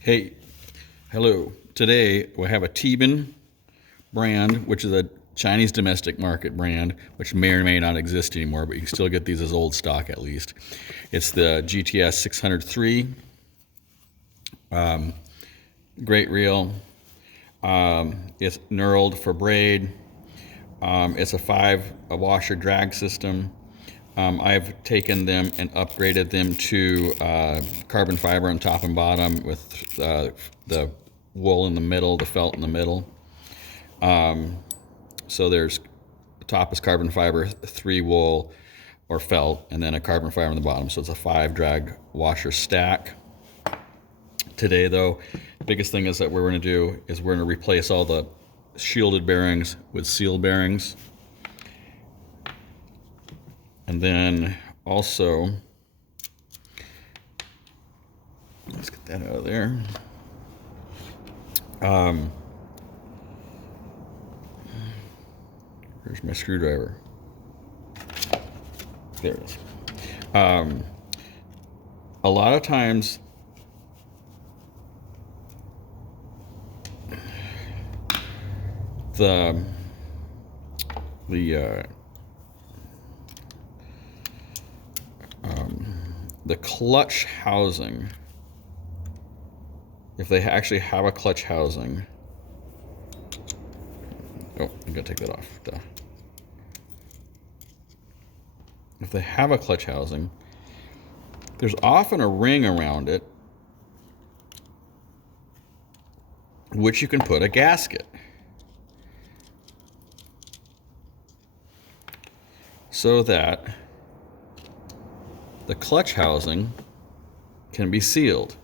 Hey, hello. Today we have a Teben brand, which is a Chinese domestic market brand, which may or may not exist anymore, but you can still get these as old stock at least. It's the GTS6000 III. Great reel. It's knurled for braid. It's a washer drag system. I've taken them and upgraded them to carbon fiber on top and bottom with the wool in the middle, the felt in the middle. So the top is carbon fiber, 3 wool or felt, and then a carbon fiber on the bottom. So it's a 5 drag washer stack. Today though, the biggest thing is that what we're going to do is we're going to replace all the shielded bearings with seal bearings. And then also, let's get that out of there. Where's my screwdriver? There it is. A lot of times, the clutch housing, if they actually have a clutch housing, oh, I'm gonna take that off. Duh. If they have a clutch housing, there's often a ring around it which you can put a gasket. So that the clutch housing can be sealed.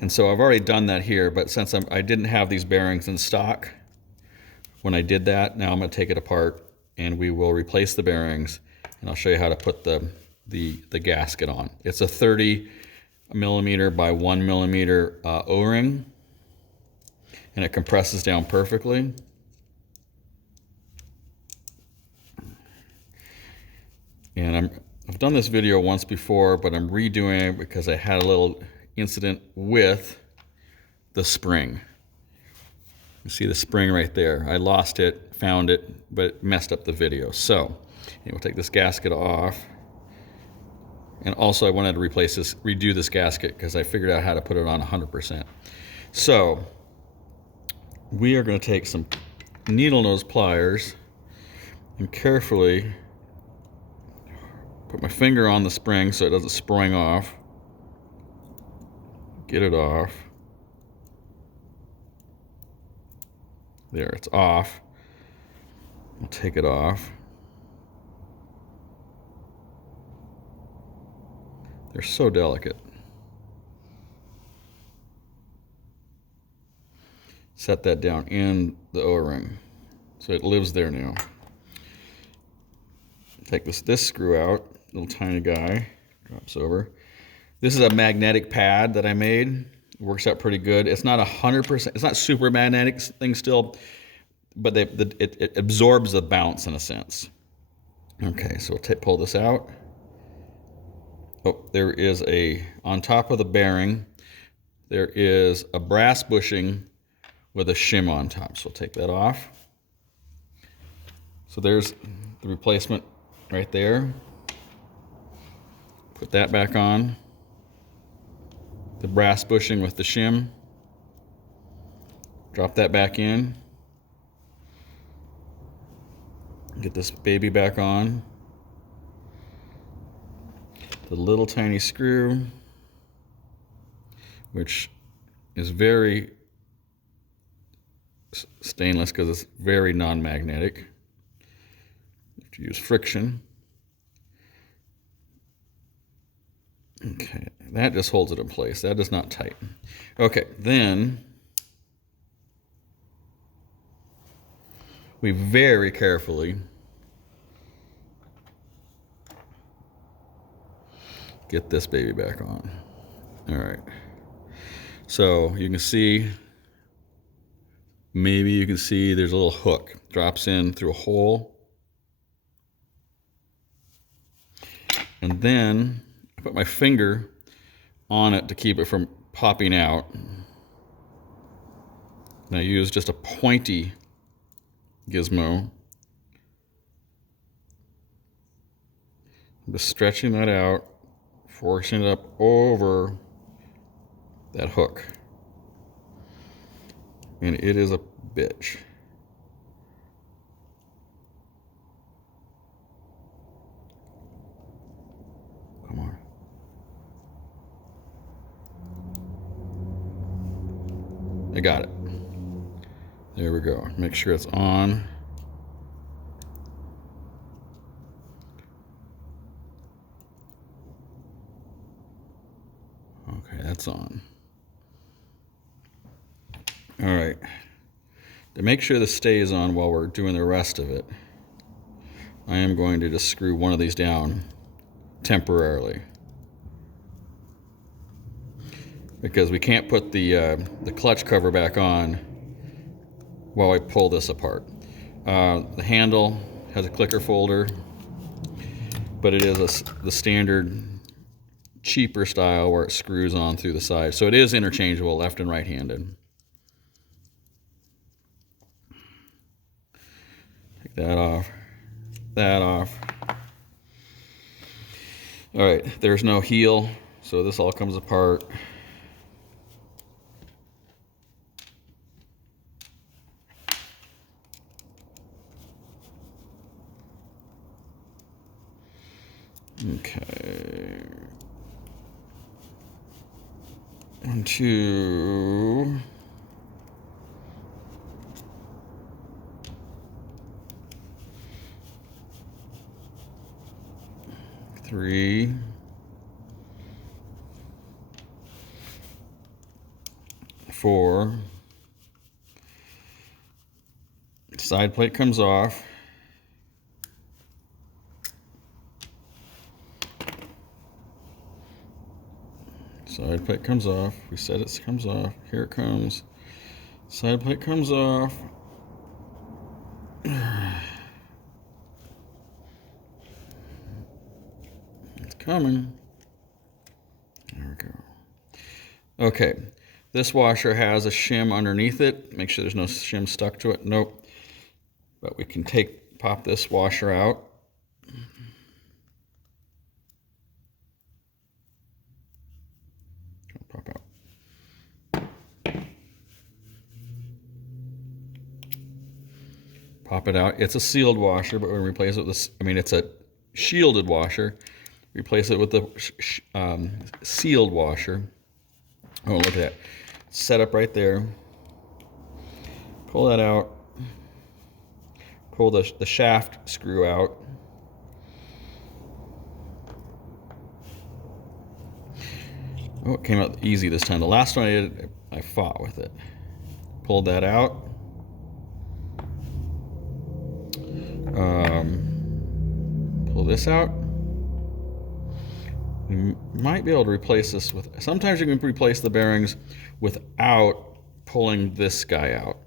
And so I've already done that here, but since I didn't have these bearings in stock when I did that, now I'm going to take it apart and we will replace the bearings, and I'll show you how to put the gasket on. It's a 30 millimeter by 1 millimeter O-ring, and it compresses down perfectly. And I've done this video once before, but I'm redoing it because I had a little incident with the spring. You see the spring right there. I lost it, found it, but it messed up the video. So we'll take this gasket off. And also I wanted to redo this gasket because I figured out how to put it on 100%. So we are going to take some needle nose pliers and carefully put my finger on the spring so it doesn't spring off. Get it off. There, it's off. I'll take it off. They're so delicate. Set that down in the O-ring so it lives there now. Take this screw out, little tiny guy, drops over. This is a magnetic pad that I made. It works out pretty good. It's not 100%, it's not super magnetic thing still, but it absorbs the bounce in a sense. Okay, so we'll pull this out. Oh, there is on top of the bearing, there is a brass bushing with a shim on top. So we'll take that off. So there's the replacement right there. Put that back on. The brass bushing with the shim. Drop that back in. Get this baby back on. The little tiny screw, which is very stainless because it's very non-magnetic. You have to use friction. Okay, that just holds it in place. That does not tighten. Okay, then we very carefully get this baby back on. All right. So you can see, maybe you can see there's a little hook. Drops in through a hole. And then I put my finger on it to keep it from popping out. And I use just a pointy gizmo. I'm just stretching that out, forcing it up over that hook. And it is a bitch. Come on. I got it. There we go. Make sure it's on. Okay, that's on. All right. To make sure this stays on while we're doing the rest of it, I am going to just screw one of these down temporarily. Because we can't put the clutch cover back on while I pull this apart. The handle has a clicker folder, but it is the standard cheaper style where it screws on through the side. So it is interchangeable left and right handed. Take that off, that off. All right, there's no heel, so this all comes apart. Okay. 1, 2. 3. 4. Side plate comes off. Side plate comes off. We said it comes off. Here it comes. Side plate comes off. It's coming. There we go. Okay. This washer has a shim underneath it. Make sure there's no shim stuck to it. Nope. But we can pop this washer out. Pop out. Pop it out. It's a sealed washer, but we're going to replace it with this. I mean, it's a shielded washer. Replace it with the sealed washer. Oh, look at that. Set up right there. Pull that out. Pull the shaft screw out. Oh, it came out easy this time. The last one I did, I fought with it. Pulled that out. Pull this out. You might be able to replace this with, sometimes you can replace the bearings without pulling this guy out.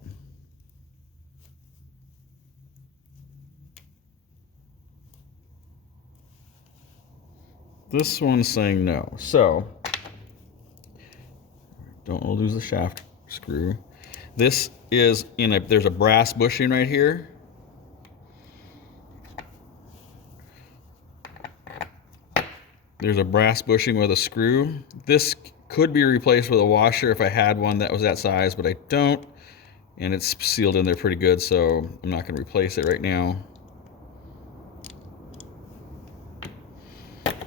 This one's saying no. So, don't lose the shaft screw. This is there's a brass bushing right here. There's a brass bushing with a screw. This could be replaced with a washer if I had one that was that size, but I don't. And it's sealed in there pretty good, so I'm not gonna replace it right now.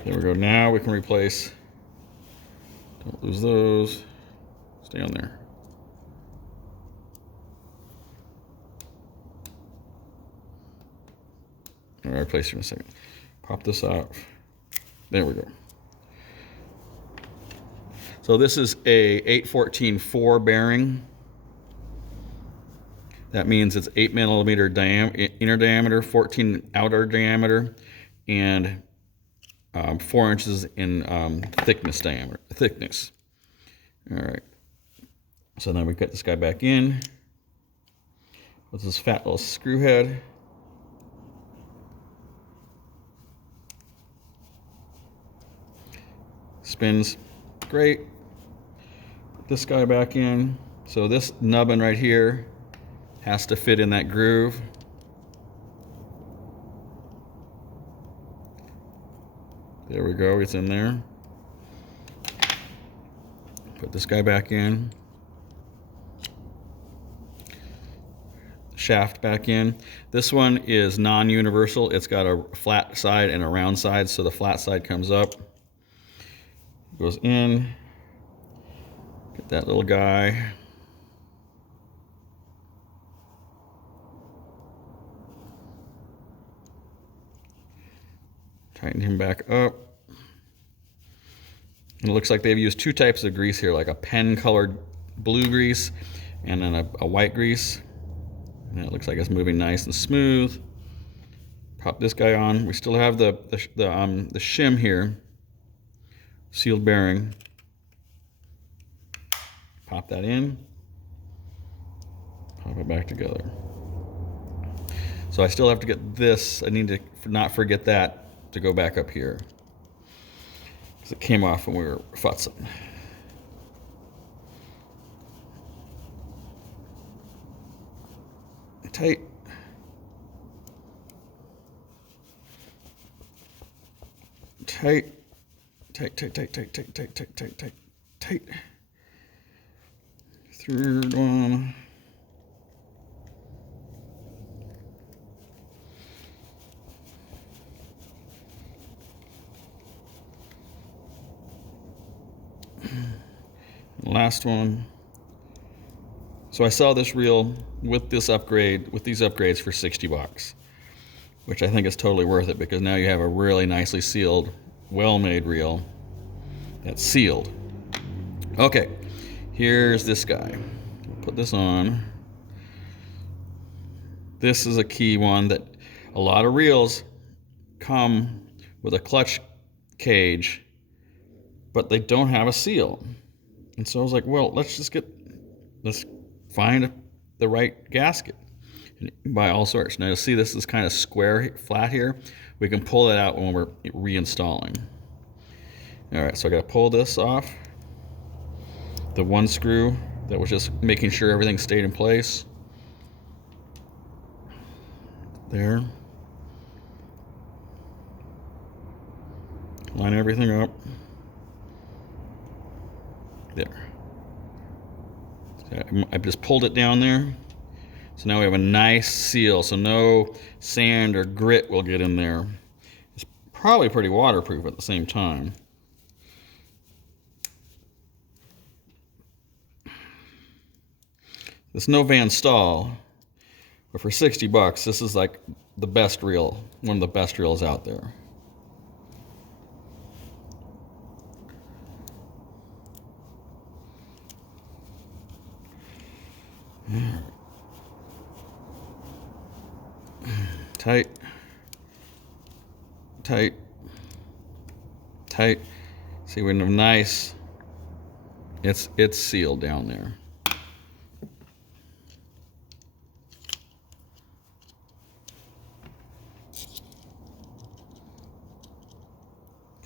There we go. Now we can replace. Don't lose those. Stay on there. I'll replace it in a second. Pop this off. There we go. So this is a 814-4 bearing. That means it's 8 millimeter inner diameter, 14 outer diameter, and 4 inches in thickness. All right. So then we get this guy back in with this fat little screw head. Spins great. this guy back in. So this nubbin right here has to fit in that groove. There we go, it's in there. Put this guy back in. Shaft back in. This one is non-universal. It's got a flat side and a round side, so the flat side comes up, goes in. Get that little guy. Tighten him back up. And it looks like they've used two types of grease here, like a pen colored blue grease and then a white grease. And it looks like it's moving nice and smooth. Pop this guy on. We still have the shim here, sealed bearing. Pop that in. Pop it back together. So I still have to get this. I need to not forget that to go back up here, because it came off when we were futzing. Tight. Tight. Tight, tight, tight, tight, tight, tight, tight, tight, tight, tight. Third one. Last one. So I saw this reel with this upgrade, with these upgrades for 60 bucks, which I think is totally worth it, because now you have a really nicely sealed, well-made reel that's sealed. Okay, here's this guy. Put this on. This is a key one that a lot of reels come with a clutch cage, but they don't have a seal. And so I was like, well, let's find the right gasket and buy all sorts. Now you'll see this is kind of square, flat here. We can pull that out when we're reinstalling. All right, so I got to pull this off. The one screw that was just making sure everything stayed in place. There. Line everything up. There. I just pulled it down there. So now we have a nice seal, so no sand or grit will get in there. It's probably pretty waterproof at the same time. It's no Van Staal, but for 60 bucks, this is like the best reel, one of the best reels out there. Tight, tight, tight. See, we have nice. It's sealed down there.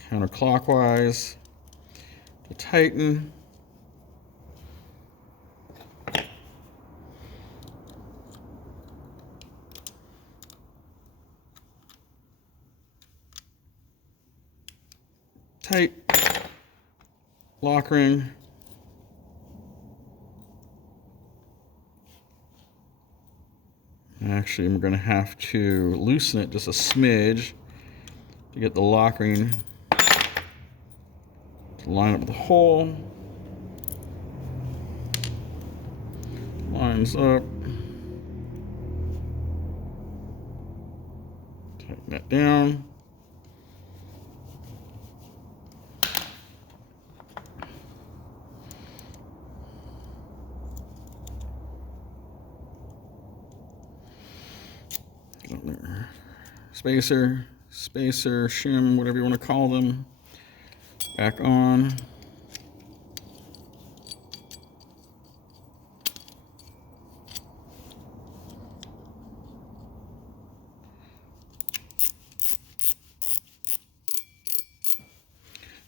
Counterclockwise to tighten. Tight. Lock ring. Actually, I'm going to have to loosen it just a smidge to get the lock ring to line up with the hole. Lines up. Tighten that down. Spacer, shim, whatever you want to call them. Back on.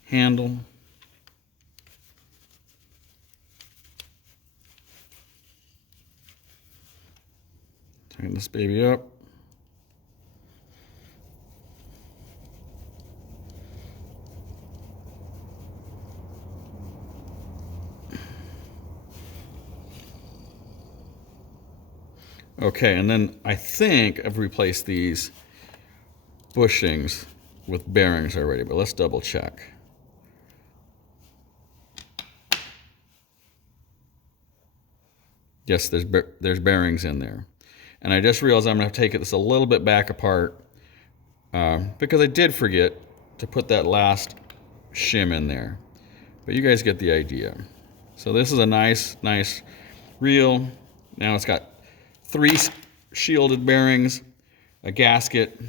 Handle. Tighten this baby up. Okay, and then I think I've replaced these bushings with bearings already, but let's double check. Yes, there's bearings in there. And I just realized I'm going to have to take this a little bit back apart because I did forget to put that last shim in there. But you guys get the idea. So this is a nice reel. Now it's got 3 shielded bearings, a gasket.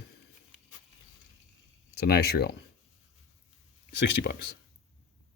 It's a nice reel. $60.